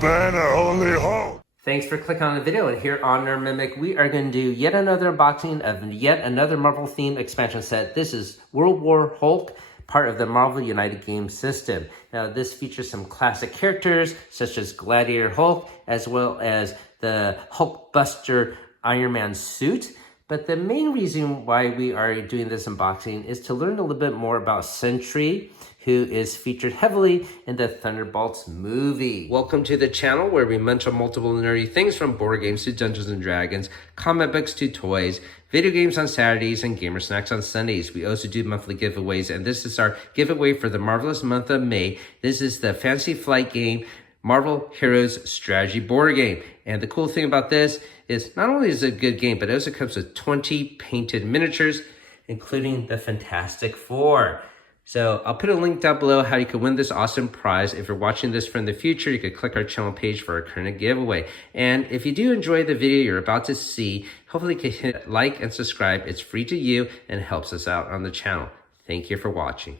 banner only holds. Thanks for clicking on the video, and here on Nerd Mimic, we are going to do yet another unboxing of yet another Marvel-themed expansion set. This is World War Hulk, part of the Marvel United Game System. Now, this features some classic characters, such as Gladiator Hulk, as well as the Hulkbuster Iron Man suit. But the main reason why we are doing this unboxing is to learn a little bit more about Sentry, who is featured heavily in the Thunderbolts movie. Welcome to the channel where we munch on multiple nerdy things, from board games to Dungeons and Dragons, comic books to toys, video games on Saturdays, and gamer snacks on Sundays. We also do monthly giveaways, and this is our giveaway for the marvelous month of May. This is the Fantasy Flight game Marvel Heroes Strategy board game. And the cool thing about this is not only is it a good game, but it also comes with 20 painted miniatures, including the Fantastic Four. So I'll put a link down below how you can win this awesome prize. If you're watching this from the future, you could click our channel page for our current giveaway. And if you do enjoy the video you're about to see, hopefully you can hit like and subscribe. It's free to you and helps us out on the channel. Thank you for watching.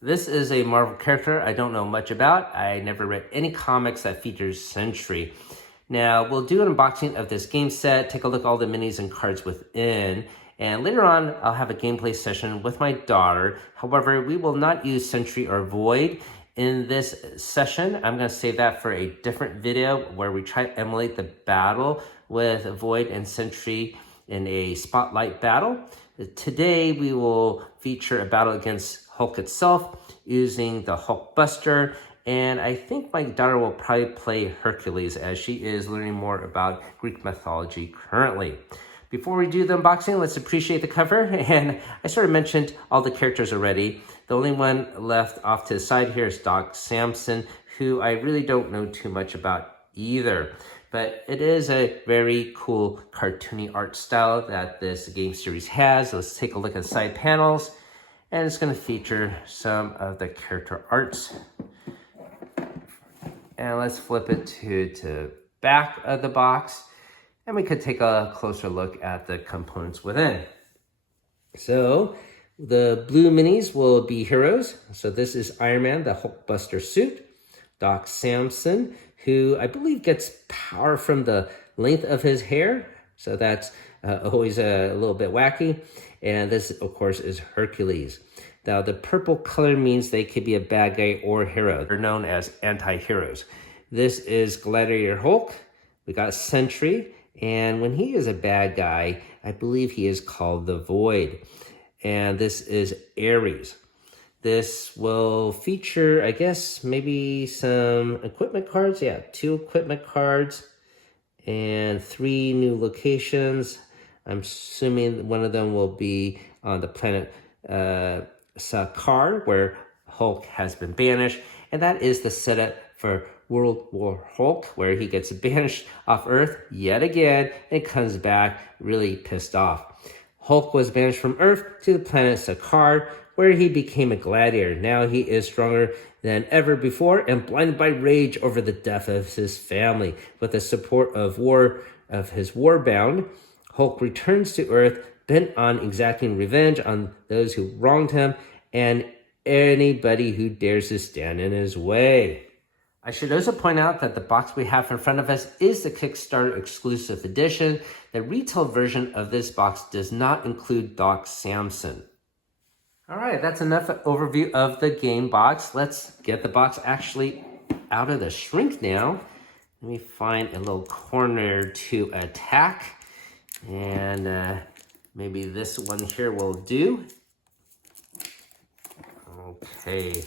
This is a Marvel character I don't know much about. I never read any comics that features Sentry. Now, we'll do an unboxing of this game set, take a look at all the minis and cards within, and later on, I'll have a gameplay session with my daughter. However, we will not use Sentry or Void in this session. I'm going to save that for a different video where we try to emulate the battle with Void and Sentry in a spotlight battle. Today, we will feature a battle against Hulk itself using the Hulkbuster. And I think my daughter will probably play Hercules, as she is learning more about Greek mythology currently. Before we do the unboxing, let's appreciate the cover. And I sort of mentioned all the characters already. The only one left off to the side here is Doc Samson, who I really don't know too much about either. But it is a very cool cartoony art style that this game series has. Let's take a look at the side panels. And it's going to feature some of the character arts. And let's flip it to back of the box. And we could take a closer look at the components within. So the blue minis will be heroes. So this is Iron Man, the Hulkbuster suit. Doc Samson, who I believe gets power from the length of his hair. So that's always a little bit wacky. And this, of course, is Hercules. Now, the purple color means they could be a bad guy or a hero. They're known as anti-heroes. This is Gladiator Hulk. We got Sentry. And when he is a bad guy, I believe he is called the Void. And this is Ares. This will feature, I guess, maybe some equipment cards. Yeah, 2 equipment cards and 3 new locations. I'm assuming one of them will be on the planet Sakaar, where Hulk has been banished. And that is the setup for World War Hulk, where he gets banished off Earth yet again and comes back really pissed off. Hulk was banished from Earth to the planet Sakaar, where he became a gladiator. Now he is stronger than ever before and blinded by rage over the death of his family. With the support of his warbound, Hulk returns to Earth, bent on exacting revenge on those who wronged him and anybody who dares to stand in his way. I should also point out that the box we have in front of us is the Kickstarter exclusive edition. The retail version of this box does not include Doc Samson. All right, that's enough overview of the game box. Let's get the box actually out of the shrink now. Let me find a little corner to attack. And maybe this one here will do. Okay.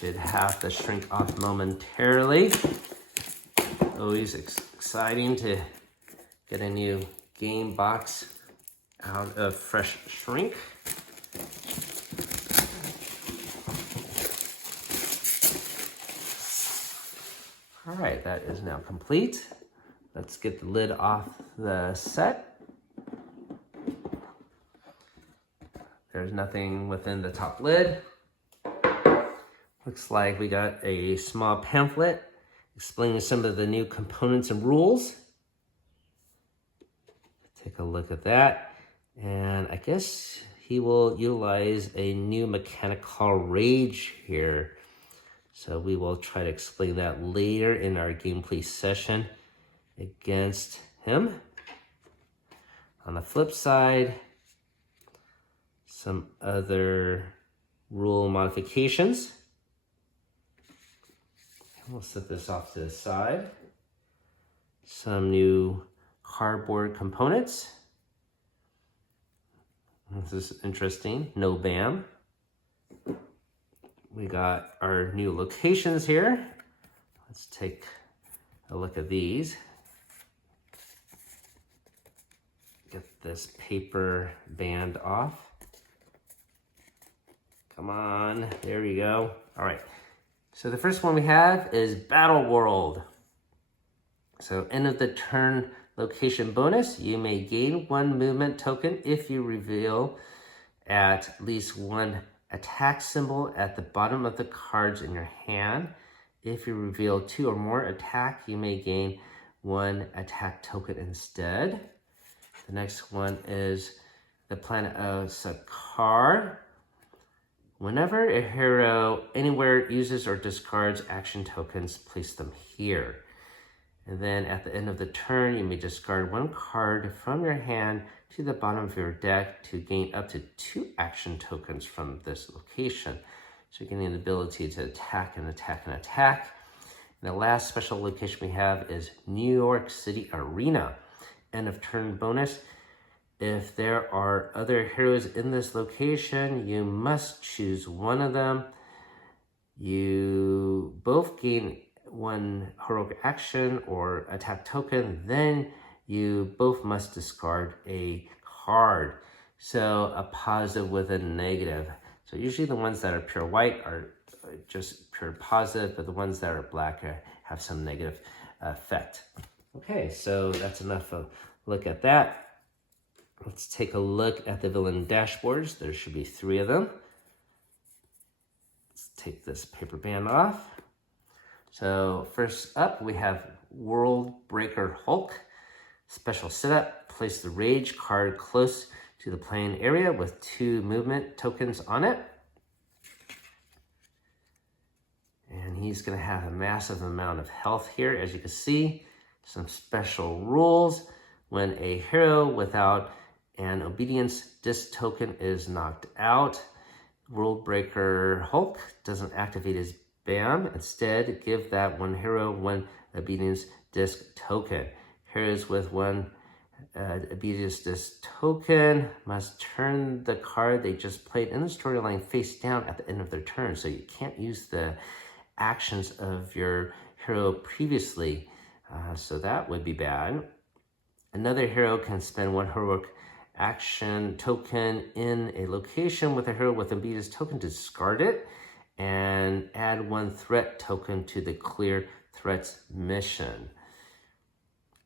Should have to shrink off momentarily. Always exciting to get a new game box out of fresh shrink. All right, that is now complete. Let's get the lid off the set. There's nothing within the top lid. Looks like we got a small pamphlet explaining some of the new components and rules. Take a look at that. And I guess he will utilize a new mechanic called Rage here. So we will try to explain that later in our gameplay session against him. On the flip side, some other rule modifications. We'll set this off to the side. Some new cardboard components. This is interesting. No BAM. We got our new locations here. Let's take a look at these. Get this paper band off. Come on, there we go. All right, so the first one we have is Battle World. So end of the turn location bonus, you may gain 1 movement token if you reveal at least 1 attack symbol at the bottom of the cards in your hand. If you reveal 2 or more attack, you may gain 1 attack token instead. The next one is the Planet of Sakaar. Whenever a hero anywhere uses or discards action tokens, place them here. And then at the end of the turn, you may discard 1 card from your hand to the bottom of your deck to gain up to 2 action tokens from this location. So you're getting the ability to attack and attack and attack. And the last special location we have is New York City Arena. End of turn bonus. If there are other heroes in this location, you must choose one of them. You both gain 1 heroic action or attack token, then you both must discard a card. So a positive with a negative. So usually the ones that are pure white are just pure positive, but the ones that are black have some negative effect. Okay, so that's enough of a look at that. Let's take a look at the villain dashboards. There should be 3 of them. Let's take this paper band off. So first up, we have World Breaker Hulk. Special setup, place the Rage card close to the playing area with 2 movement tokens on it. And he's gonna have a massive amount of health here, as you can see. Some special rules. When a hero without an Obedience Disc token is knocked out, World Breaker Hulk doesn't activate his BAM. Instead, give that 1 hero 1 Obedience Disc token. Heroes with 1 Obedience Disc token must turn the card they just played in the storyline face down at the end of their turn. So you can't use the actions of your hero previously. So that would be bad. Another hero can spend 1 heroic action token in a location with a hero with Obedience token to discard it and add 1 threat token to the clear threats mission.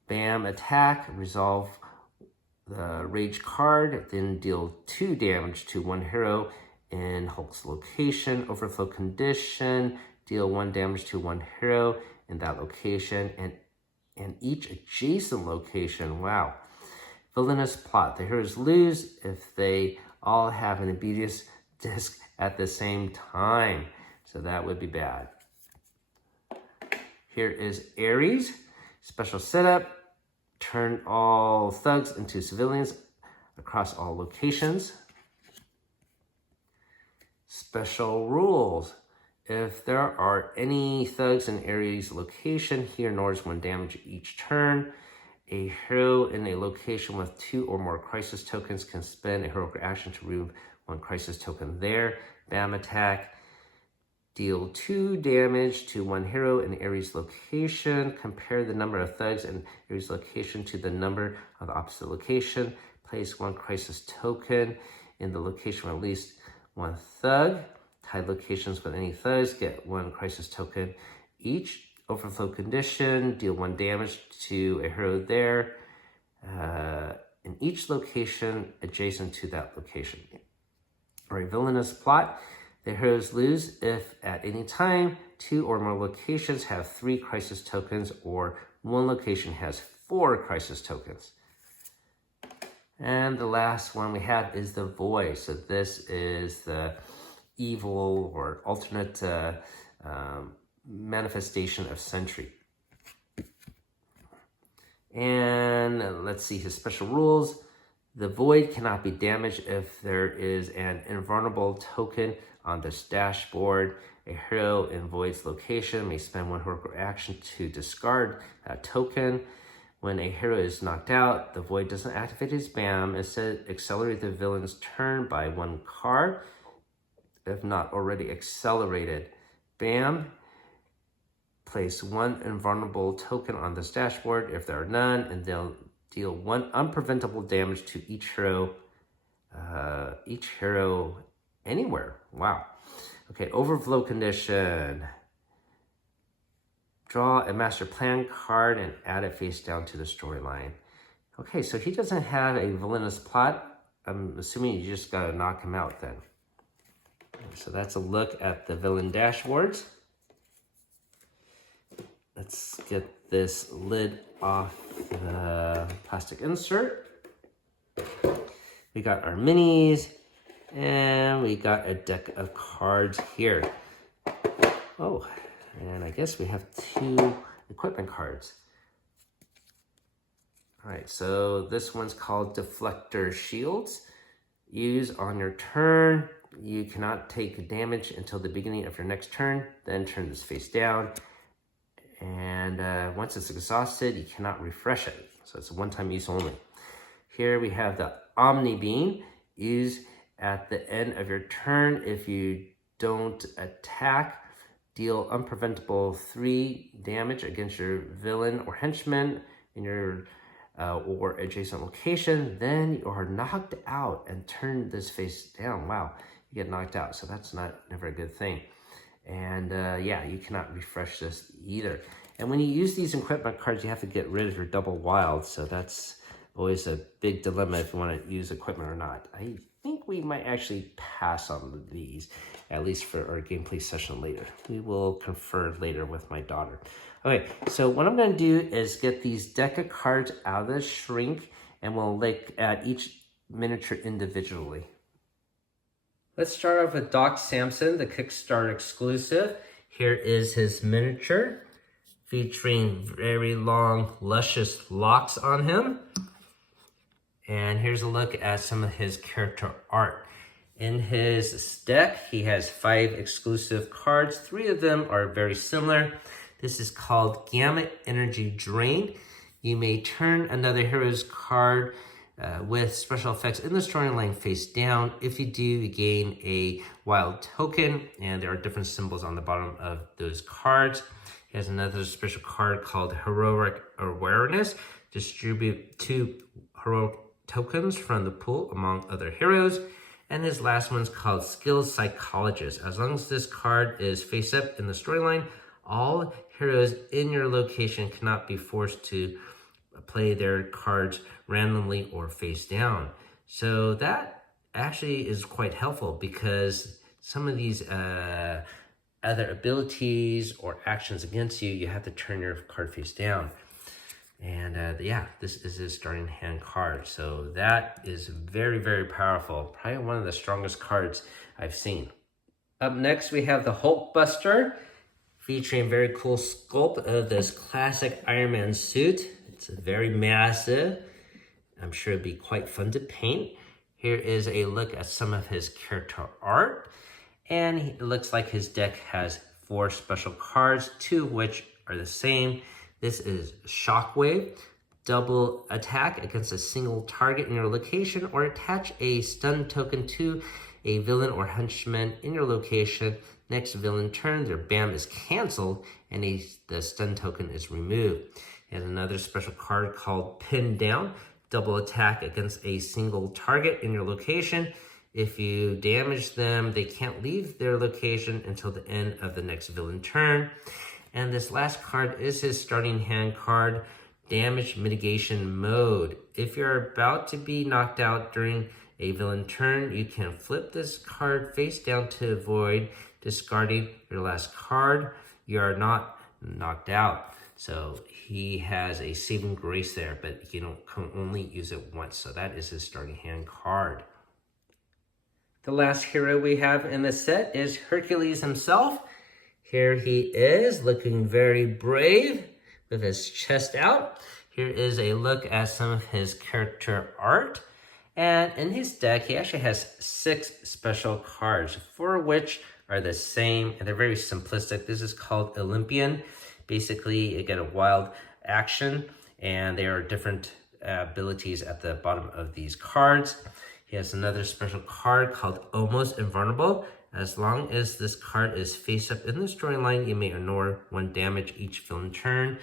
BAM attack, resolve the Rage card, then deal 2 damage to 1 hero in Hulk's location. Overflow condition, deal 1 damage to 1 hero in that location and each adjacent location. Wow. Villainous plot. The heroes lose if they all have an Obedience Disc at the same time. So that would be bad. Here is Ares. Special setup. Turn all thugs into civilians across all locations. Special rules. If there are any thugs in Ares' location, he ignores 1 damage each turn. A hero in a location with 2 or more crisis tokens can spend a heroic action to remove 1 crisis token there. BAM attack. Deal 2 damage to 1 hero in Ares' location. Compare the number of thugs in Ares' location to the number of the opposite location. Place 1 crisis token in the location with at least 1 thug. Tied locations with any thugs get 1 crisis token each. Overflow condition, deal 1 damage to a hero there in each location adjacent to that location. All right, villainous plot. The heroes lose if at any time 2 or more locations have 3 crisis tokens or 1 location has 4 crisis tokens. And the last one we have is the Void. So this is the evil or alternate manifestation of Sentry. And let's see his special rules. The Void cannot be damaged if there is an invulnerable token on this dashboard. A hero in Void's location may spend one heroic action to discard that token. When a hero is knocked out, the Void doesn't activate his BAM. Instead, accelerate the villain's turn by one card, if not already accelerated. BAM. Place one invulnerable token on this dashboard if there are none, and they'll deal one unpreventable damage to each hero anywhere. Wow. Okay, overflow condition. Draw a master plan card and add it face down to the storyline. Okay, so he doesn't have a villainous plot. I'm assuming you just gotta knock him out then. So that's a look at the villain dashboards. Let's get this lid off the plastic insert. We got our minis, and we got a deck of cards here. Oh, and I guess we have 2 equipment cards. All right, so this one's called Deflector Shields. Use on your turn. You cannot take damage until the beginning of your next turn, then turn this face down. And once it's exhausted, you cannot refresh it. So it's a one-time use only. Here we have the Omni Beam. Use at the end of your turn. If you don't attack, deal unpreventable 3 damage against your villain or henchman in your or adjacent location. Then you are knocked out and turn this face down. Wow, you get knocked out. So that's never a good thing. And yeah, you cannot refresh this either. And when you use these equipment cards, you have to get rid of your double wild. So that's always a big dilemma if you want to use equipment or not. I think we might actually pass on these, at least for our gameplay session later. We will confer later with my daughter. Okay, so what I'm going to do is get these deck of cards out of the shrink, and we'll look at each miniature individually. Let's start off with Doc Samson, the Kickstarter exclusive. Here is his miniature, featuring very long, luscious locks on him. And here's a look at some of his character art. In his deck, he has 5 exclusive cards. 3 of them are very similar. This is called Gamut Energy Drain. You may turn another hero's card with special effects in the storyline face down. If you do, you gain a wild token, and there are different symbols on the bottom of those cards. He has another special card called Heroic Awareness. Distribute 2 heroic tokens from the pool among other heroes. And his last one's called Skills Psychologist. As long as this card is face up in the storyline, all heroes in your location cannot be forced to play their cards randomly or face down. So that actually is quite helpful, because some of these other abilities or actions against you, you have to turn your card face down. And yeah, this is his starting hand card. So that is very, very powerful. Probably one of the strongest cards I've seen. Up next, we have the Hulkbuster, featuring a very cool sculpt of this classic Iron Man suit. It's very massive. I'm sure it'd be quite fun to paint. Here is a look at some of his character art. And it looks like his deck has 4 special cards, 2 of which are the same. This is Shockwave. Double attack against a single target in your location, or attach a stun token to a villain or henchman in your location. Next villain turn, their BAM is canceled, and the stun token is removed. And another special card called Pin Down. Double attack against a single target in your location. If you damage them, they can't leave their location until the end of the next villain turn. And this last card is his starting hand card, Damage Mitigation Mode. If you're about to be knocked out during a villain turn, you can flip this card face down to avoid discarding your last card. You are not knocked out. So he has a saving grace there, but you can only use it once. So that is his starting hand card. The last hero we have in the set is Hercules himself. Here he is, looking very brave with his chest out. Here is a look at some of his character art. And in his deck, he actually has 6 special cards, 4 of which are the same, and they're very simplistic. This is called Olympian. Basically, you get a wild action, and there are different abilities at the bottom of these cards. He has another special card called Almost Invulnerable. As long as this card is face up in the storyline, you may ignore 1 damage each villain turn.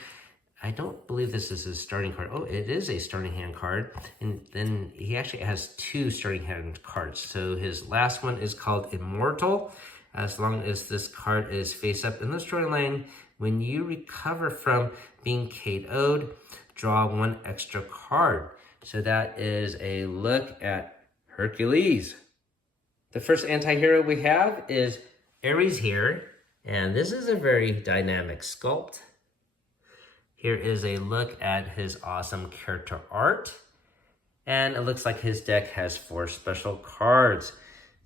I don't believe this is his starting card. Oh, it is a starting hand card. And then he actually has 2 starting hand cards. So his last one is called Immortal. As long as this card is face up in the storyline, when you recover from being KO'd, draw 1 extra card. So that is a look at Hercules. The first anti-hero we have is Ares here. And this is a very dynamic sculpt. Here is a look at his awesome character art. And it looks like his deck has 4 special cards.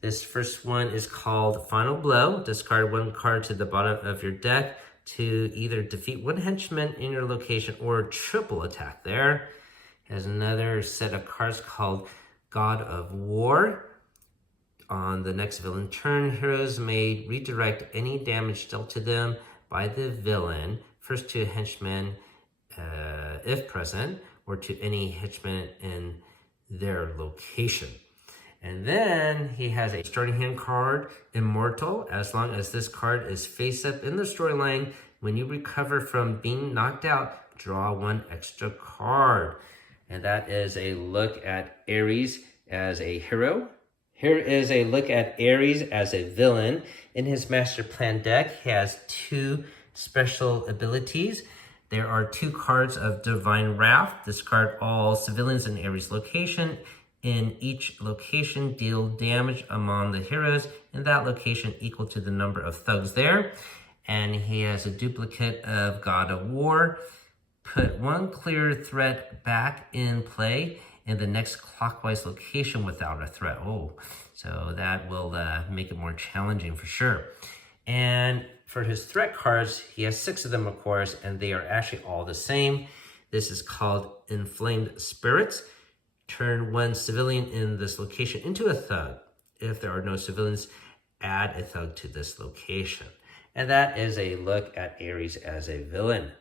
This first one is called Final Blow. Discard 1 card to the bottom of your deck to either defeat 1 henchman in your location or triple attack there. Has another set of cards called God of War. On the next villain turn, heroes may redirect any damage dealt to them by the villain, first to a henchman if present, or to any henchman in their location. And then he has a starting hand card, Immortal. As long as this card is face up in the storyline, when you recover from being knocked out, draw 1 extra card. And that is a look at Ares as a hero. Here is a look at Ares as a villain. In his Master Plan deck, he has 2 special abilities. There are 2 cards of Divine Wrath. Discard all civilians in Ares' location. In each location, deal damage among the heroes in that location equal to the number of thugs there. And he has a duplicate of God of War. Put 1 clear threat back in play in the next clockwise location without a threat. Oh, so that will make it more challenging for sure. And for his threat cards, he has 6 of them, of course, and they are actually all the same. This is called Inflamed Spirits. Turn 1 civilian in this location into a thug. If there are no civilians, add a thug to this location. And that is a look at Ares as a villain.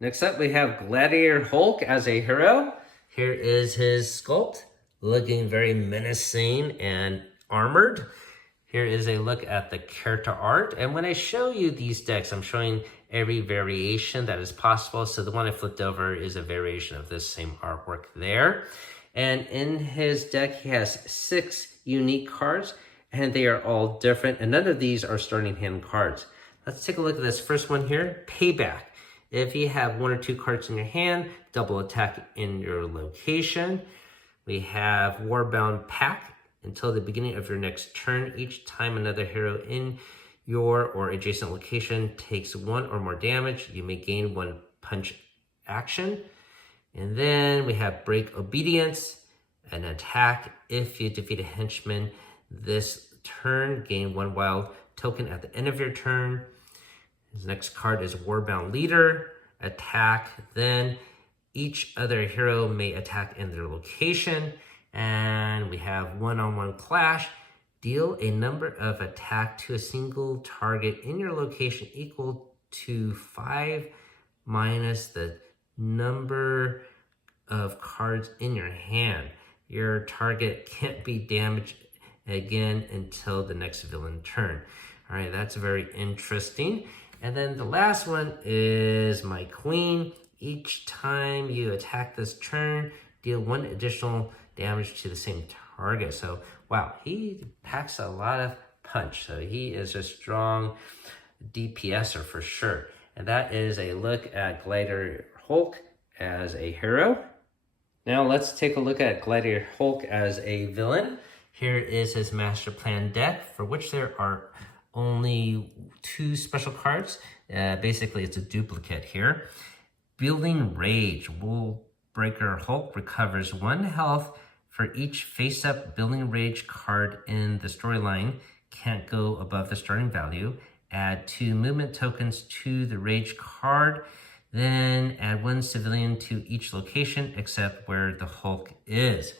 Next up, we have Gladiator Hulk as a hero. Here is his sculpt, looking very menacing and armored. Here is a look at the character art. And when I show you these decks, I'm showing every variation that is possible. So the one I flipped over is a variation of this same artwork there. And in his deck, he has 6 unique cards, and they are all different. And none of these are starting hand cards. Let's take a look at this first one here, Payback. If you have 1 or 2 cards in your hand, double attack in your location. We have Warbound Pact. Until the beginning of your next turn, each time another hero in your or adjacent location takes 1 or more damage, you may gain 1 punch action. And then we have Break Obedience, an attack. If you defeat a henchman this turn, gain 1 wild token at the end of your turn. His next card is Warbound Leader, attack. Then each other hero may attack in their location. And we have one-on-one clash. Deal a number of attack to a single target in your location equal to 5 minus the number of cards in your hand. Your target can't be damaged again until the next villain turn. All right, that's very interesting. And then the last one is My Queen. Each time you attack this turn, deal 1 additional damage to the same target. So, wow, he packs a lot of punch. So he is a strong DPSer for sure. And that is a look at Gladiator Hulk as a hero. Now let's take a look at Gladiator Hulk as a villain. Here is his Master Plan deck, for which there are only 2 special cards. Basically, it's a duplicate here. Building Rage. Woolbreaker Hulk recovers 1 health for each face-up Building Rage card in the storyline. Can't go above the starting value. add 2 movement tokens to the Rage card, then add 1 civilian to each location except where the Hulk is.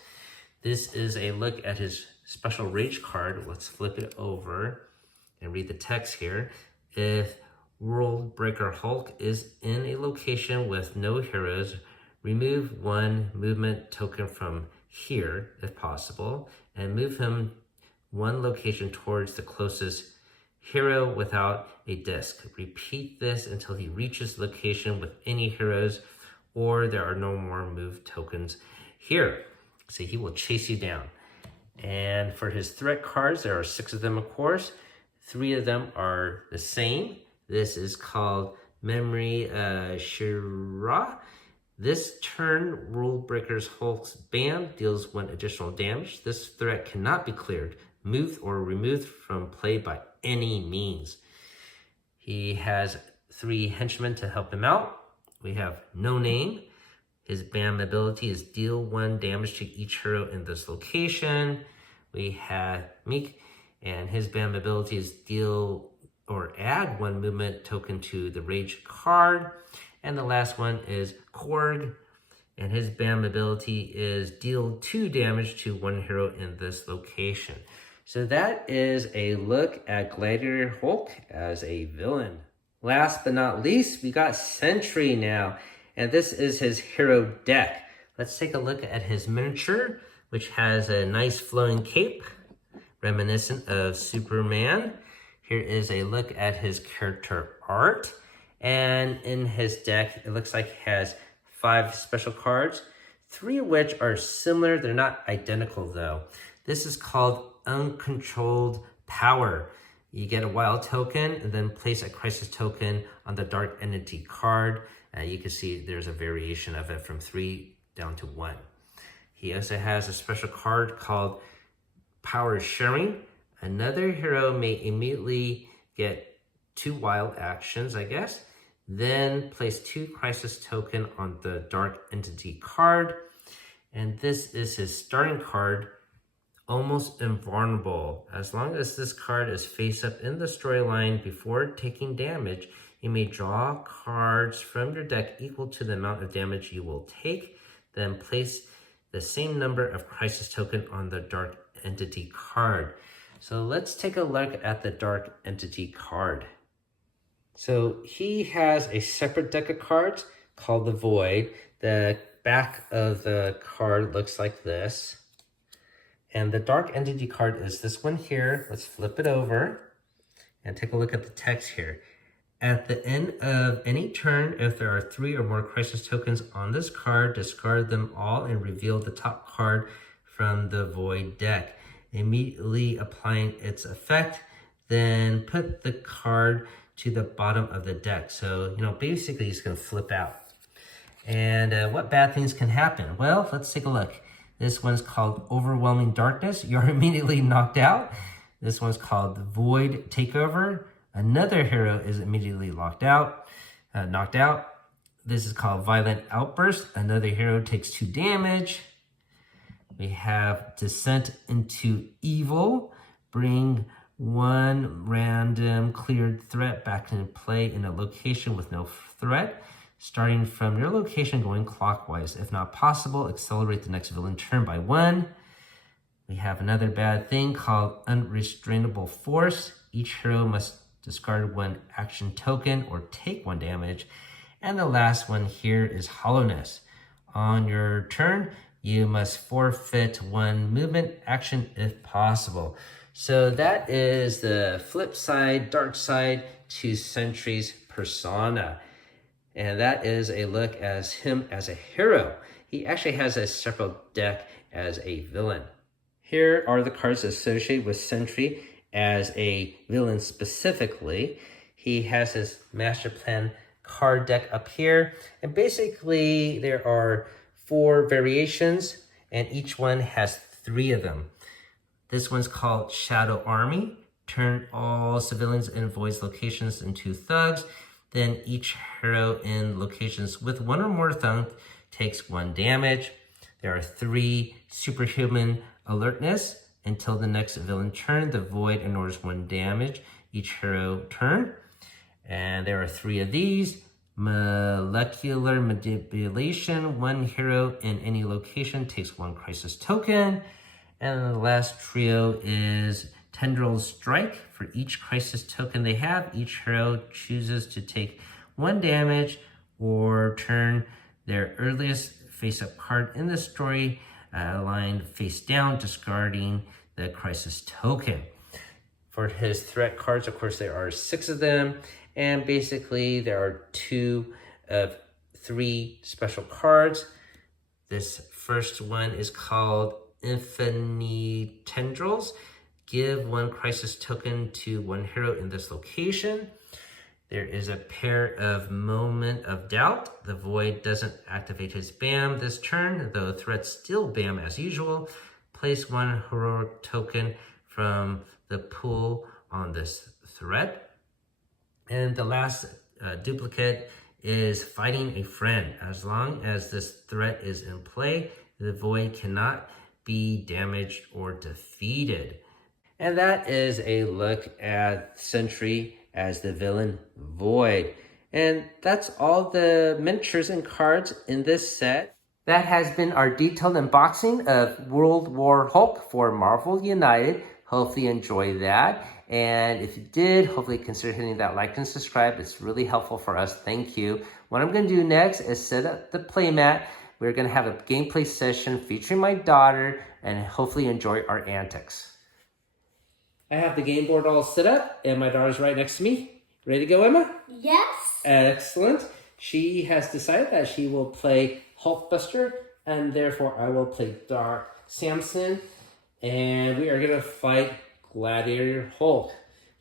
This is a look at his special Rage card. Let's flip it over and read the text here. If World Breaker Hulk is in a location with no heroes, remove 1 movement token from here, if possible, and move him 1 location towards the closest hero without a disc. Repeat this until he reaches location with any heroes or there are no more move tokens here. So he will chase you down. And for his threat cards, there are 6 of them, of course. 3 of them are the same. This is called Memory Shira. This turn, World Breaker's Hulk's bam deals 1 additional damage. This threat cannot be cleared, moved, or removed from play by any means. He has 3 henchmen to help him out. We have No Name. His bam ability is deal 1 damage to each hero in this location. We have Meek, and his bam ability is deal or add 1 movement token to the Rage card. And the last one is Korg, and his bam ability is deal 2 damage to 1 hero in this location. So that is a look at Gladiator Hulk as a villain. Last but not least, we got Sentry now, and this is his hero deck. Let's take a look at his miniature, which has a nice flowing cape, reminiscent of Superman. Here is a look at his character art. And in his deck, it looks like he has 5 special cards, 3 of which are similar. They're not identical though. This is called Uncontrolled Power. You get a wild token and then place a crisis token on the Dark Entity card. You can see there's a variation of it from 3 down to 1. He also has a special card called Power Sharing. Another hero may immediately get 2 wild actions, I guess. Then place 2 crisis token on the Dark Entity card. And this is his starting card, Almost Invulnerable. As long as this card is face up in the storyline before taking damage, you may draw cards from your deck equal to the amount of damage you will take. Then place the same number of crisis token on the Dark Entity card. So let's take a look at the Dark Entity card. So he has a separate deck of cards called the Void. The back of the card looks like this. And the Dark Entity card is this one here. Let's flip it over and take a look at the text here. At the end of any turn, if there are 3 or more crisis tokens on this card, discard them all and reveal the top card from the Void deck, immediately applying its effect. Then put the card to the bottom of the deck. So, basically he's going to flip out. And what bad things can happen? Well, let's take a look. This one's called Overwhelming Darkness. You're immediately knocked out. This one's called Void Takeover. Another hero is immediately knocked out. This is called Violent Outburst. Another hero takes 2 damage. We have Descent into Evil. Bring 1 random cleared threat back into play in a location with no threat, starting from your location going clockwise. If not possible, accelerate the next villain turn by 1. We have another bad thing called Unrestrainable Force. Each hero must discard 1 action token or take 1 damage. And the last one here is Hollowness. On your turn, you must forfeit 1 movement action if possible. So that is the flip side, dark side to Sentry's persona. And that is a look at him as a hero. He actually has a separate deck as a villain. Here are the cards associated with Sentry as a villain specifically. He has his Master Plan card deck up here. And basically there are 4 variations and each one has 3 of them. This one's called Shadow Army. Turn all civilians in Void's locations into thugs. Then each hero in locations with 1 or more thugs takes 1 damage. There are 3 Superhuman Alertness. Until the next villain turn, the Void ignores 1 damage. each hero turn. And there are 3 of these. Molecular Manipulation. 1 hero in any location takes 1 crisis token. And the last trio is Tendril Strike. For each crisis token they have, each hero chooses to take 1 damage or turn their earliest face-up card in the story aligned face down, discarding the crisis token. For his threat cards, of course, there are 6 of them. And basically, there are 2 of 3 special cards. This first one is called Infinite Tendrils. Give 1 crisis token to 1 hero in this location. There is a pair of Moment of Doubt. The Void doesn't activate his BAM this turn, though threats still BAM as usual. Place 1 heroic token from the pool on this threat. And the last duplicate is Fighting a Friend. As long as this threat is in play, the Void cannot be damaged or defeated. And that is a look at Sentry as the villain Void. And that's all the miniatures and cards in this set. That has been our detailed unboxing of World War Hulk for Marvel United. Hopefully you enjoyed that. And if you did, hopefully consider hitting that like and subscribe. It's really helpful for us. Thank you. What I'm going to do next is set up the playmat. We're going to have a gameplay session featuring my daughter and hopefully enjoy our antics. I have the game board all set up and my daughter's right next to me. Ready to go, Emma? Yes. Excellent. She has decided that she will play Hulkbuster and therefore I will play Dark Samson. And we are going to fight Gladiator Hulk.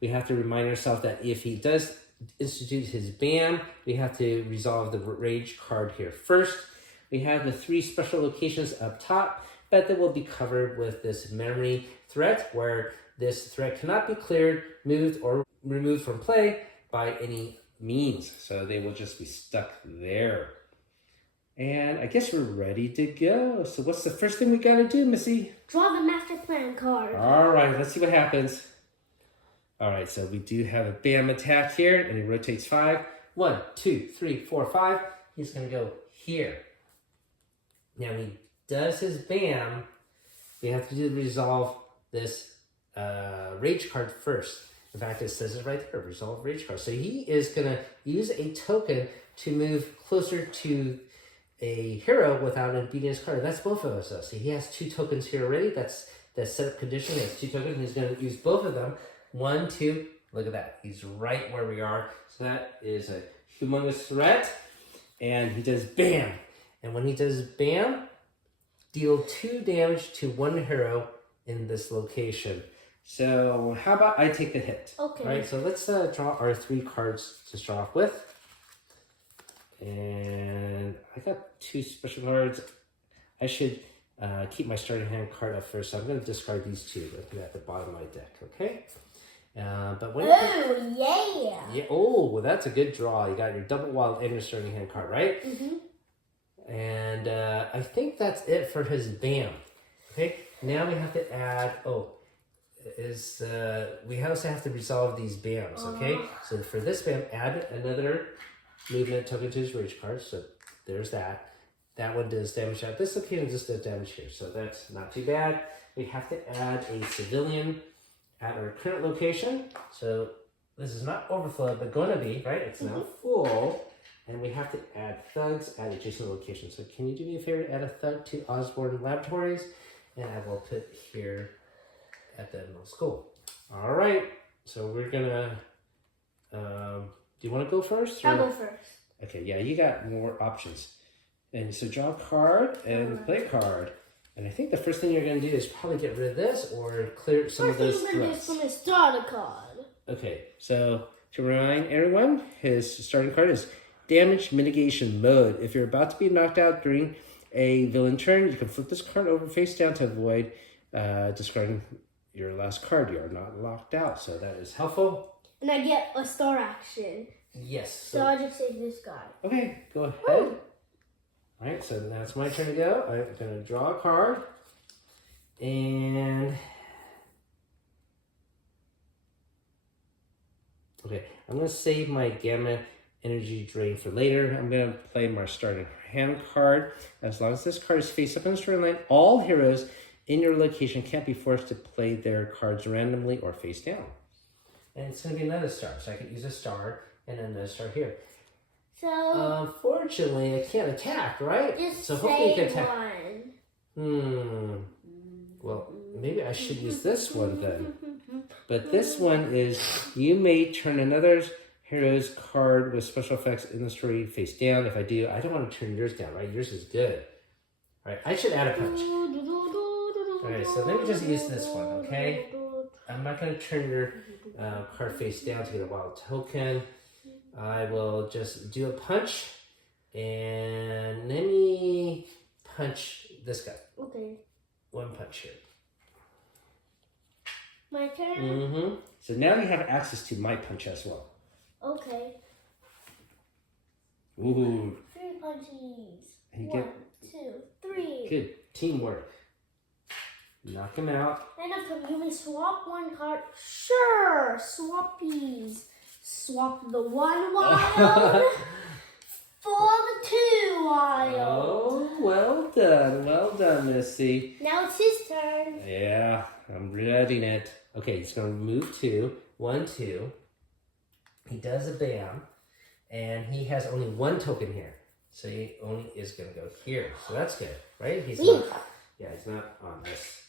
We have to remind ourselves that if he does institute his BAM, we have to resolve the rage card here first. We have the 3 special locations up top, but that will be covered with this memory threat, where this threat cannot be cleared, moved, or removed from play by any means. So they will just be stuck there. And I guess we're ready to go. So what's the first thing we got to do, Missy? Draw the master plan card. All right, let's see what happens. All right, so we do have a BAM attack here, and he rotates 5. 1, 2, 3, 4, 5. He's going to go here. Now, when he does his BAM, we have to resolve this rage card first. In fact, it says it right there, resolve rage card. So he is going to use a token to move closer to a hero without beating his card. That's both of us, though. See, he has 2 tokens here already. That's the setup condition. He has 2 tokens, and he's going to use both of them. 1, 2. Look at that. He's right where we are. So that is a humongous threat. And he does BAM. And when he does BAM, deal 2 damage to 1 hero in this location. So how about I take the hit? Okay. All right, so let's draw our 3 cards to start off with. And I got 2 special cards. I should keep my starting hand card up first, so I'm going to discard these 2 at the bottom of my deck, okay? But when yeah. Oh, well, that's a good draw. You got your double wild and your starting hand card, right? Mm-hmm. And I think that's it for his BAM. Okay, now we have to add, we also have to resolve these BAMs, okay? So for this BAM, add another movement token to his rage card. So there's that. That one does damage at this location, just does damage here. So that's not too bad. We have to add a civilian at our current location. So this is not overflow, but going to be, right? It's now full. And we have to add thugs at adjacent locations. So can you do me a favor, add a thug to Osborne Laboratories? And I will put here at the middle school. All right. So we're going to, do you want to go first? I'll go first. Okay, yeah, you got more options. And so draw a card and play a card. And I think the first thing you're going to do is probably get rid of this or clear some of those threats. First thing I'm going to do is start a card. Okay, so to remind everyone, his starting card is Damage Mitigation Mode. If you're about to be knocked out during a villain turn, you can flip this card over face down to avoid discarding your last card. You are not locked out, so that is helpful. And I get a star action. Yes. So I just save this guy. Okay, go ahead. Woo. All right, so now it's my turn to go. I'm going to draw a card. And Okay, I'm going to save my Gamma Energy Drain for later. I'm going to play my starting hand card. As long as this card is face up in the storyline, all heroes in your location can't be forced to play their cards randomly or face down. And it's going to be another star, so I could use a star and another star here. So Unfortunately, I can't attack, right? just so hopefully you can say attack. one. Well, maybe I should use this one then. But this one is, you may turn another hero's card with special effects in the story face down. If I do, I don't want to turn yours down, right? Yours is good. All right, I should add a punch. All right, so let me just use this one, okay? I'm not going to turn your card face down to get a wild token. I will just do a punch, and let me punch this guy. Okay. One punch here. My turn? Mm-hmm. So now you have access to my punch as well. Okay. Ooh, 3 punches. And you 1, get- 2, 3. good teamwork. Knock him out. And if you may swap one card, sure, swappies. Swap the 1 wild for the 2 wild. Oh, well done, Missy. Now it's his turn. Yeah, I'm reading it. Okay, he's gonna move 2, 1, 2. He does a bam, and he has only 1 token here, so he only is gonna go here. So that's good, right? He's not on this.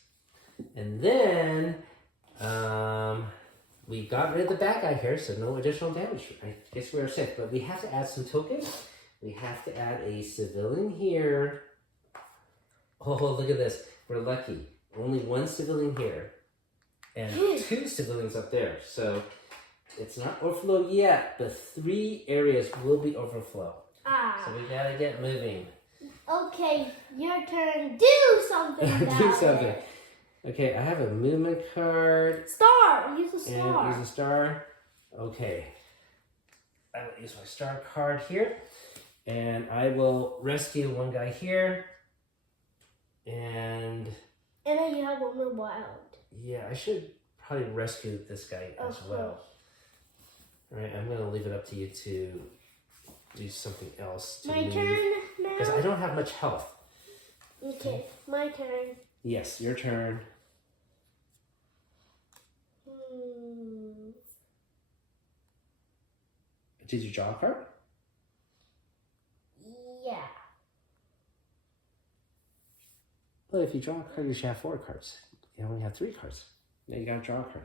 And then we got rid of the bad guy here, so no additional damage. I guess we're safe, but we have to add some tokens. We have to add a civilian here. Oh, look at this. We're lucky. Only 1 civilian here and 2 civilians up there. So it's not overflow yet, but 3 areas will be overflow. So we gotta get moving. Okay, your turn. Do something about Do something. it. Okay, I have a movement card. Star. Use a star. And use a star. Okay. I will use my star card here. And I will rescue 1 guy here. And And then you have 1 more wild. yeah, I should probably rescue this guy as well. All right, I'm going to leave it up to you to do something else. To My turn Because I now. don't have much health. Okay, my turn. Yes, your turn. Did you draw a card? Yeah. Well, if you draw a card, you should have 4 cards. You only have 3 cards. Now you gotta draw a card.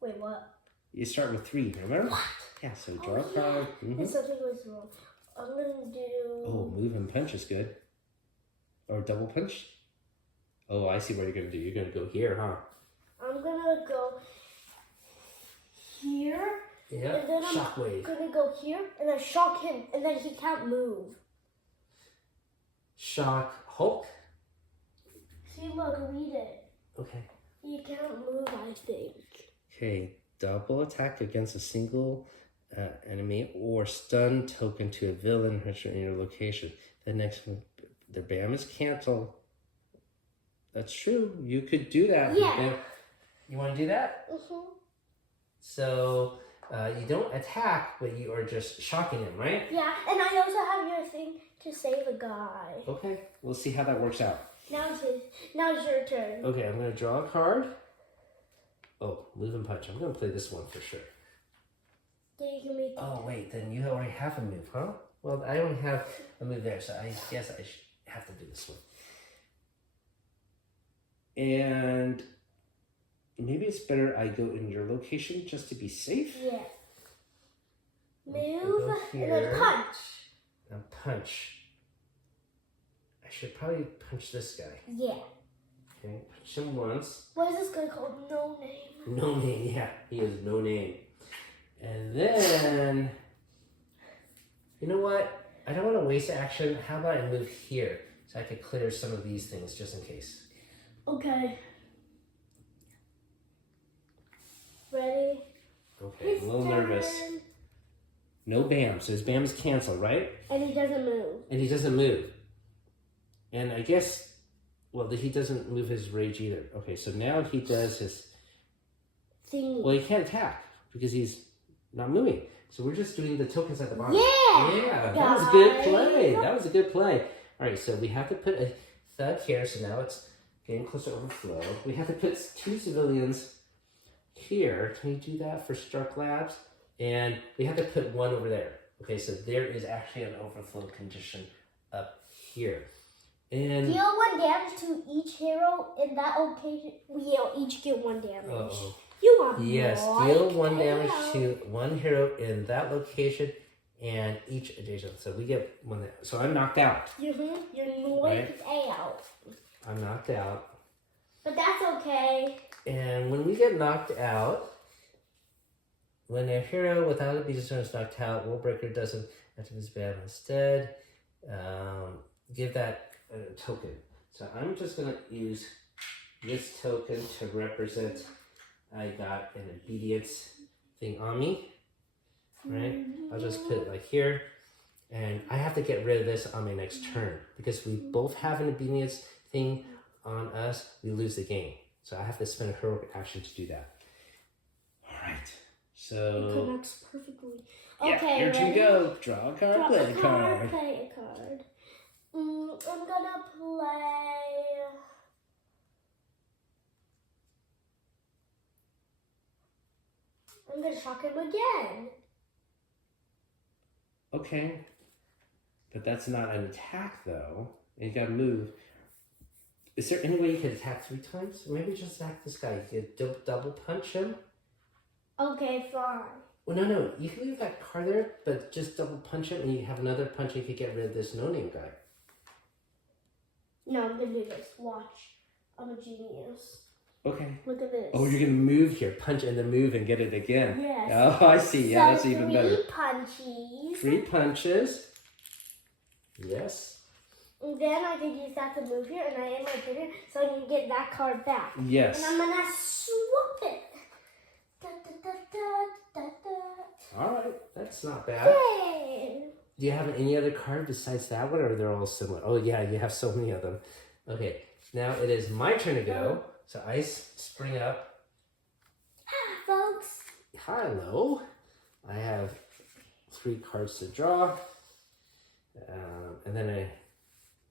Wait, what? You start with 3, remember? What? Yeah, so draw a card. If something goes wrong, I'm gonna do. Oh, move and punch is good. Or double punch? Oh, I see what you're gonna do. You're gonna go here, huh? I'm gonna go here, Yeah. and then I'm Shockwave. gonna go here, and then shock him, and then he can't move. Shock Hulk. See, look, read it. Okay. He can't move, I think. Okay, double attack against a single enemy or stun token to a villain which are in your location. The next one, the BAM is canceled. That's true. You could do that. Yeah. You want to do that? Mm-hmm. So you don't attack, but you are just shocking him, right? Yeah, and I also have your thing to save a guy. Okay, we'll see how that works out. Now it's your turn. Okay, I'm going to draw a card. Oh, move and punch. I'm going to play this one for sure. Then you can make. Oh, wait, then you already have a move, huh? Well, I only have a move there, so I guess I should have to do this one. And maybe it's better I go in your location just to be safe. Yeah. I'll Move go and here. then punch. And punch. I should probably punch this guy. Yeah. Okay, punch him once. What is this guy called? No name. No name, yeah, he has no name. And then, you know what? I don't want to waste action. How about I move here so I could clear some of these things just in case. Okay. Ready? Okay, I'm a little nervous. Turn. No BAM, so his BAM is canceled, right? And he doesn't move. And he doesn't move. And I guess, well, he doesn't move his rage either. Okay, so now he does his, Thingy. well, he can't attack because he's not moving. So we're just doing the tokens at the bottom. Yeah, Yeah, that was a good guys. play. That was a good play. All right, so we have to put a thug here. So now it's getting closer to overflow. We have to put 2 civilians here. Can you do that for Stark Labs? And we have to put 1 over there. Okay, so there is actually an overflow condition up here. And Deal 1 damage to each hero in that location. We'll each get 1 damage. uh-oh. You want Yes, more? deal 1 damage Yeah. to 1 hero in that location and each adjacent. So we get 1 there. So I'm knocked out. You're knocked out. I'm knocked out. But that's okay. And when we get knocked out, when a hero without a beast of stone is knocked out, World Breaker doesn't activate his ban instead. Give that token. So I'm just going to use this token to represent I got an obedience thing on me. Right? I'll just put it like here. And I have to get rid of this on my next turn. Because we both have an obedience thing on us, we lose the game. So I have to spend a heroic action to do that. Alright. It So connects perfectly. yeah, Okay, here you ready? go. Draw a card, Draw play a card. Play a card. I'm gonna play. I'm gonna shock him again. Okay. But that's not an attack though. And you gotta move. Is there any way you could attack 3 times? Maybe just attack this guy. You could double punch him. Okay, fine. Well, no. You can leave that card there, but just double punch him and you have another punch and you could get rid of this no-name guy. No, I'm gonna do this. Watch. I'm a genius. Okay. Look at this. Oh, you're gonna move here, punch and then move and get it again. Yes. Oh, I see. Yeah, So that's even better. 3 punchies. 3 punches. Yes. And then I can use that to move here, and I am my turn, so I can get that card back. Yes. And I'm gonna swap it. Da, da, da, da, da, da. All right. That's not bad. Yay! Do you have any other card besides that one, or they're all similar? Oh, yeah, you have so many of them. Okay, now it is my turn to go. So I spring up. Hi, folks. Hello. I have 3 cards to draw. And then I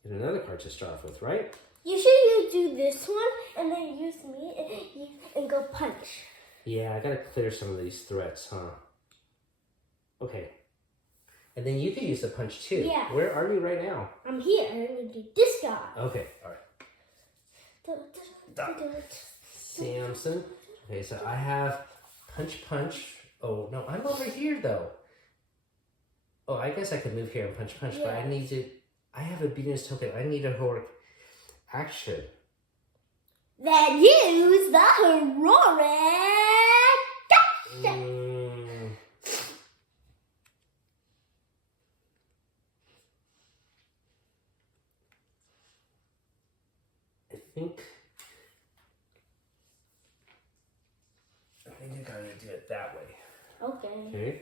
get another card to start off with, right? You should do this one, and then use me and go punch. Yeah, I gotta clear some of these threats, huh? Okay. And then you can use the punch too. Yeah. Where are you right now? I'm here, and I'm gonna do this guy. Okay, all right. Da, da, da, da. Samson. Okay, so I have punch. Oh, no, I'm over here though. Oh, I guess I could move here and punch, but I Yeah. need to. I have a obedience token. I need a heroic action. Then use the heroic action. I think I gotta do it that way. Okay. Okay,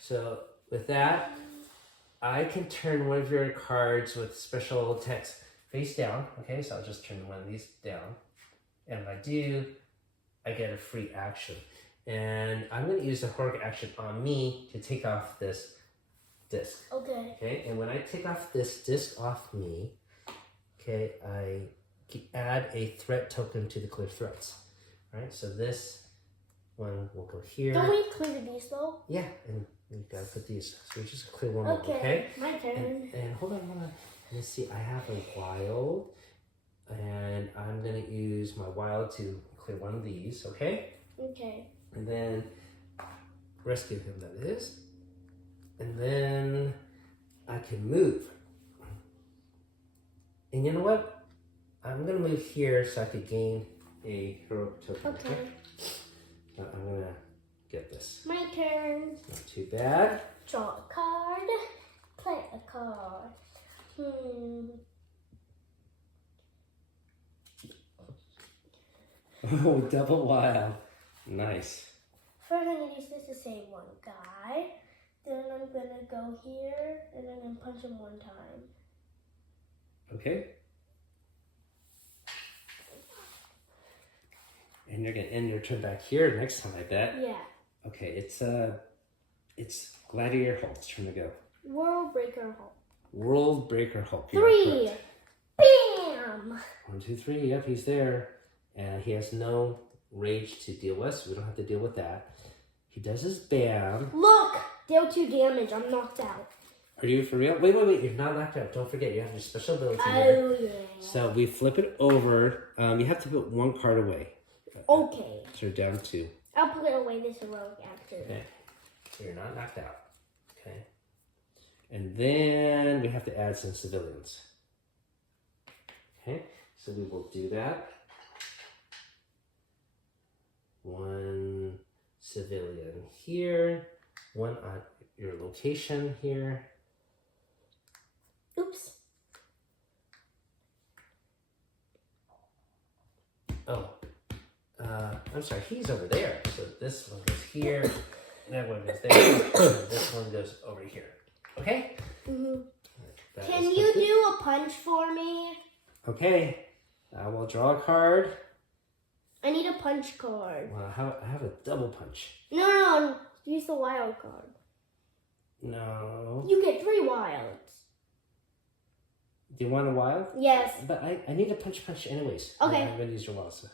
so with that, I can turn one of your cards with special text face down. Okay, so I'll just turn one of these down. And if I do, I get a free action. And I'm going to use the heroic action on me to take off this disc. Okay. Okay, and when I take off this disc off me, okay, I add a threat token to the clear threats. All right, so this one will go here. Don't we clear these though? Yeah, and you gotta put these. So we just clear one more, okay? My turn. And hold on. Let's see, I have a wild, and I'm gonna use my wild to clear one of these, okay? Okay. And then rescue him, that is. And then I can move. And you know what? I'm gonna move here so I could gain a heroic token. Okay. Now I'm gonna get this. My turn. Not too bad. Draw a card. Play a card. Oh, double wild. Nice. First, I'm gonna use this to save one guy. Then I'm gonna go here, and then I'm gonna punch him 1 time. Okay. And you're gonna end your turn back here next time, I bet. Yeah. Okay, it's It's Gladiator Hulk's turn to go. World Breaker Hulk. World Breaker Hulk. You are 3. correct. Bam! 1, 2, 3. Yep, he's there. And he has no rage to deal with, so we don't have to deal with that. He does his bam. Look! Deal 2 damage. I'm knocked out. Are you for real? Wait. You're not knocked out. Don't forget, you have your special ability here. Oh, yeah. So we flip it over. You have to put 1 card away. Okay. So down 2. I'll put it away this rogue after. Okay. So you're not knocked out. Okay. And then we have to add some civilians. Okay. So we will do that. 1 civilian here. 1 on your location here. Oops. Oh, I'm sorry, he's over there. So this one goes here, that one goes there, and this one goes over here. Okay? Mm-hmm. That Can is you complete. do a punch for me? Okay, I will draw a card. I need a punch card. Well, I have a double punch. No. Use the wild card. No. You get 3 wilds. Do you want a wild? Yes. But I need a punch anyways. Okay. I'm going to use your wild. So.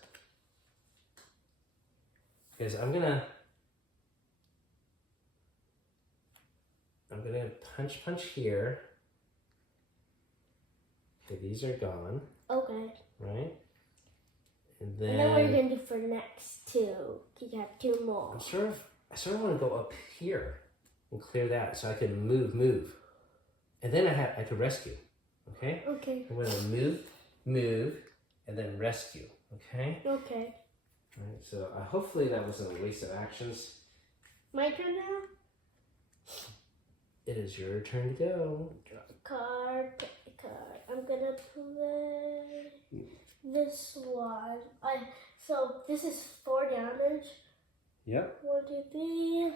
Because I'm going to punch here. Okay, these are gone. Okay. Right? And And then what are you then gonna do for next 2? You have 2 more. I sort of want to go up here and clear that so I can move. And then I could rescue. Okay? Okay. I'm gonna move, and then rescue. Okay? Okay. All right, so hopefully that wasn't a waste of actions. My turn now? It is your turn to go. Draw a card. Pick a card. I'm gonna play this one. So this is 4 damage. Yep. 1, 2, 3.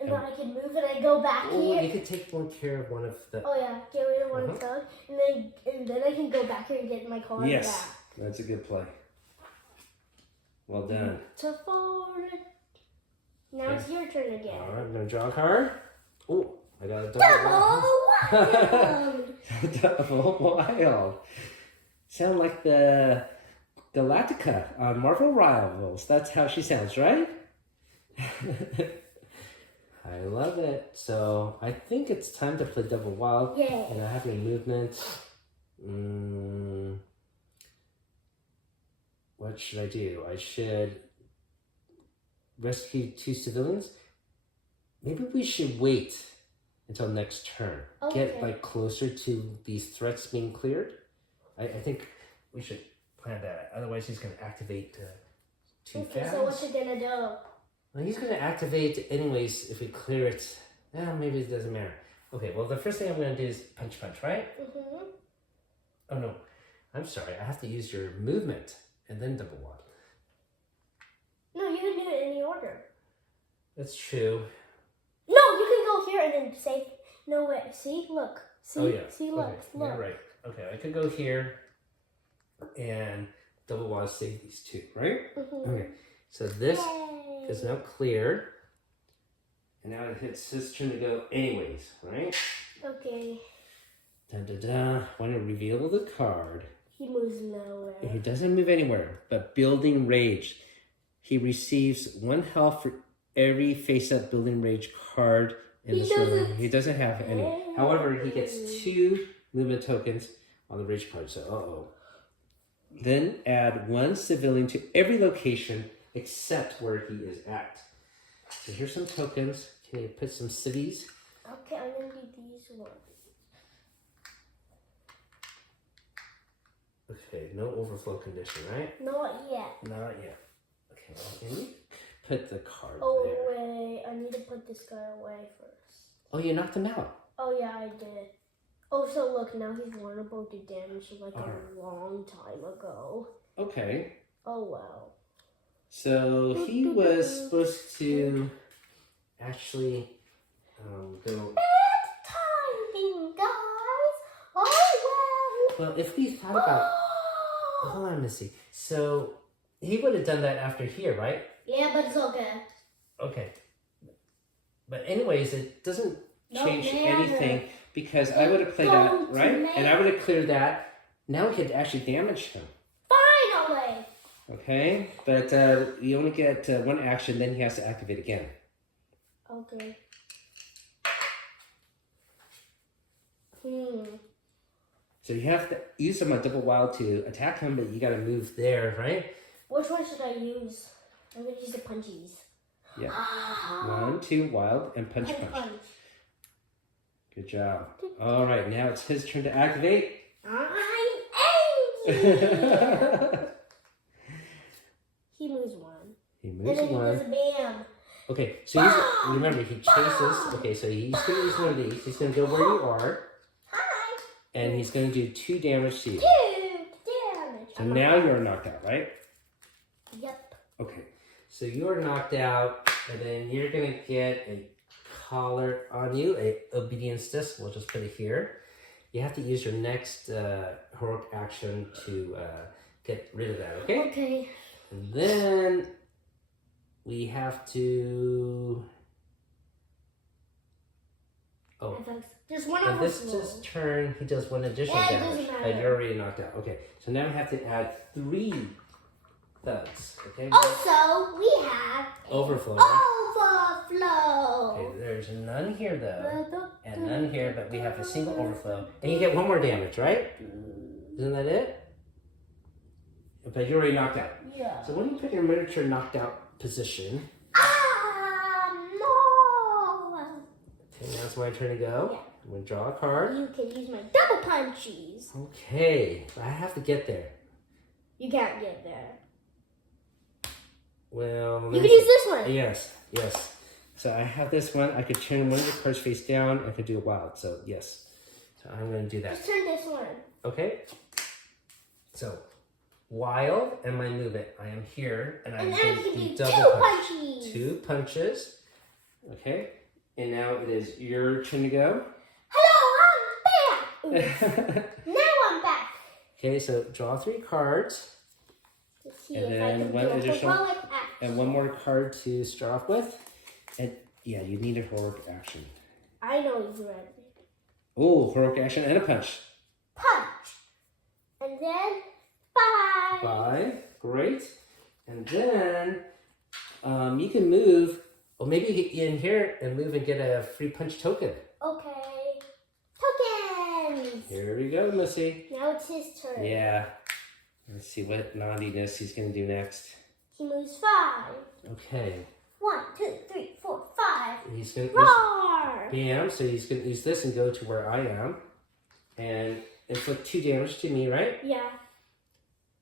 And then I can move and I go back Oh, here. you could take care of one of the. Oh yeah, get rid of one card, and then I can go back here and get my card Yes, back. that's a good play. Well done. To 4. Now it's your turn again. All right, I'm gonna draw a card. Oh, I got a double. Double wild. Double wild. Sound like the Galactica on Marvel Rivals. That's how she sounds, right? I love it. So I think it's time to play double wild. Yay. And I have your movement. What should I do? I should rescue 2 civilians. Maybe we should wait until next turn. Get Okay. like closer to these threats being cleared. I think we should plan that. Otherwise, he's going to activate too Okay, fast. so what you gonna do? Well, he's going to activate anyways if we clear it. Maybe it doesn't matter. Okay, well, the first thing I'm going to do is punch, right? Mm-hmm. Oh, no. I'm sorry. I have to use your movement and then double wild. No, you can do it in any order. That's true. No, you can go here and then say, no way. See, look. See, Oh, yeah. see, look, Okay. look. You're right. Okay, I could go here and double wild save these 2, right? Mm-hmm. Okay, so this Yay. is now cleared. And now it hits his turn to go anyways, right? Okay. Da da da. Want to reveal the card. He moves nowhere. He doesn't move anywhere, but building rage. He receives 1 health for every face-up building rage card in He this room. doesn't- He doesn't have any. However, he gets 2 movement tokens on the rage card. So, Then add 1 civilian to every location except where he is at. So here's some tokens. Can you put some civies? Okay, I'm gonna do these ones. Okay, no overflow condition, right? Not yet. Not yet. Okay, well, can you put the card Oh there? wait, I need to put this guy away first. Oh, you knocked him out. Oh yeah, I did. Oh, so look, now he's vulnerable to damage like a long time ago. Okay. Oh wow. So he was supposed to actually go. It's time, guys. Oh Well, if we thought about. well. Hold on, Missy. So he would have done that after here, right? Yeah, but it's okay. Okay. But anyways, it doesn't No change matter. anything because I would have played that, Don't right? And I matter. would have cleared that. Now we could actually damage him. Finally. Okay? But you only get one action, then he has to activate again. Okay. So you have to use him a double wild to attack him, but you got to move there, right? Which one should I use? I'm gonna use the punchies. Yeah. 1, 2, wild, and punch. Punch. Good job. All right, now it's his turn to activate. I'm angry. He moves one. He And moves then he does one. a bam. Okay, so remember, he chases. Okay, so he's going to use one of these. He's going to go where you are, Hi. and he's going to do 2 damage to you. 2 damage. So now you're knocked out, right? Yep. Okay, so you are knocked out, and then you're going to get a collar on you, a obedience disc. We'll just put it here. You have to use your next heroic action to get rid of that, okay? Okay. And then we have to... Oh, Just one and of this us. just turn, he does 1 additional Yeah, it damage. doesn't matter. And you're already knocked out. Okay, so now we have to add 3 thugs, okay? Also, we have Overflow. overflow. Okay, there's none here though, and none here, but we have a single overflow. And you get 1 more damage, right? Isn't that it? But you're already knocked out. Yeah. So when you put your miniature knocked out position, No. okay, now it's my turn to go. Yeah. I'm going to draw a card. You can use my double punchies. Okay, but I have to get there. You can't get there. Well, You can use this one. Yes, yes. So I have this one. I could turn one of your cards face down. I could do a wild. So yes. So I'm going to do that. Just turn this one. Okay. So wild and my movement. I am here, and I'm And then going you to can do do double 2 punch. punchies. 2 punches. Okay. And now it is your turn to go. Hello, I'm back. Okay. Now I'm back. So draw 3 cards. Let's see And if I then can one do a additional- heroic action. And 1 more card to start off with. And yeah, you need a heroic action. I know he's ready. Oh, heroic action and a punch. Punch. And then, bye. 5. Great. And then you can move, or maybe you get in here and move and get a free punch token. Okay. Tokens. Here we go, Missy. Now it's his turn. Yeah. Let's see what naughtiness he's going to do next. He moves 5. Okay. 1, 2, 3, 4, 5. He's going to use Roar. bam, so he's going to use this and go to where I am. And inflict 2 damage to me, right? Yeah.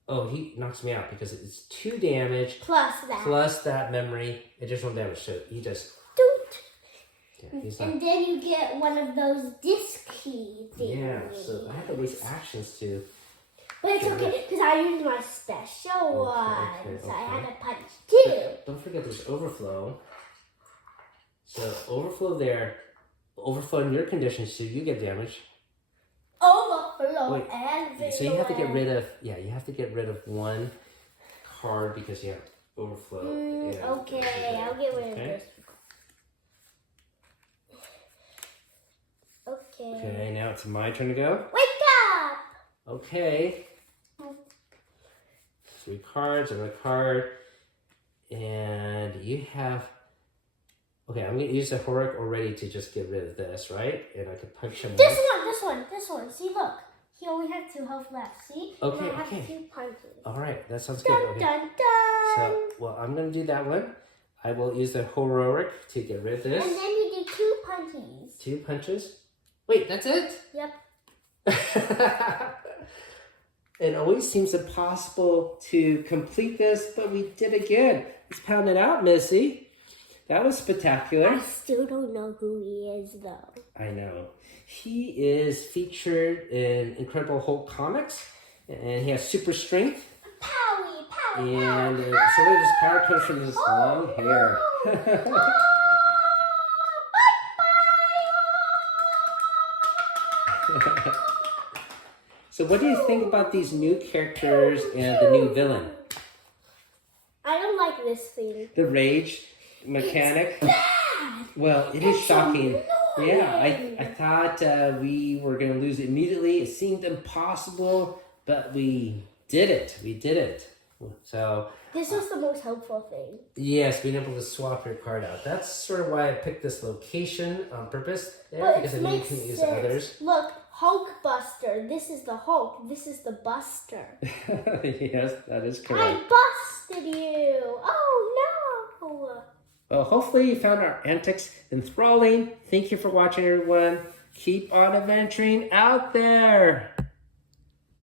Oh, he knocks me out because it's 2 damage Plus that. plus that memory, additional damage. So he just, Doot. yeah, he's not. And then you get one of those disc key things. Yeah, so I have to waste actions to. But it's okay, because I used my special one. okay, So I okay. had to punch 2. Don't forget there's overflow. So overflow there, overflow in your conditions, so you get damage. Overflow Wait, and so you have to get rid of, yeah, you have to get rid of 1 card because you have overflow. Yeah, Okay, I'll get rid of Okay. this. Okay. Okay, now it's my turn to go. Wake up! Okay. 3 cards and a card. And you have... Okay, I'm going to use the heroic already to just get rid of this, right? And I can punch him This once. this one. See, look. He only had 2 health left. See? Okay, and I have okay. 2 punches. All right, that sounds good. Dun, Okay. dun, dun. So, well, I'm going to do that one. I will use the heroic to get rid of this. And then you do 2 punches. 2 punches. Wait, that's it? Yep. It always seems impossible to complete this, but we did it again. Let's pound it out, Missy. That was spectacular. I still don't know who he is, though. I know. He is featured in Incredible Hulk comics, and he has super strength. Powie, powie, And powie. some of his power comes from his long hair. So what do you think about these new characters and the new villain? I don't like this thing. The Rage Mechanic. Bad. Well, it is It's shocking. Yeah, annoying. I thought we were going to lose immediately. It seemed impossible, but we did it. We did it. So, This was the most helpful thing. yes, being able to swap your card out. That's sort of why I picked this location on purpose there, But because I it knew you makes can use sense. others. Look, Hulk Buster. This is the Hulk. This is the Buster. Yes, that is I correct. busted you. Oh no. Well, hopefully you found our antics enthralling. Thank you for watching, everyone. Keep on adventuring out there.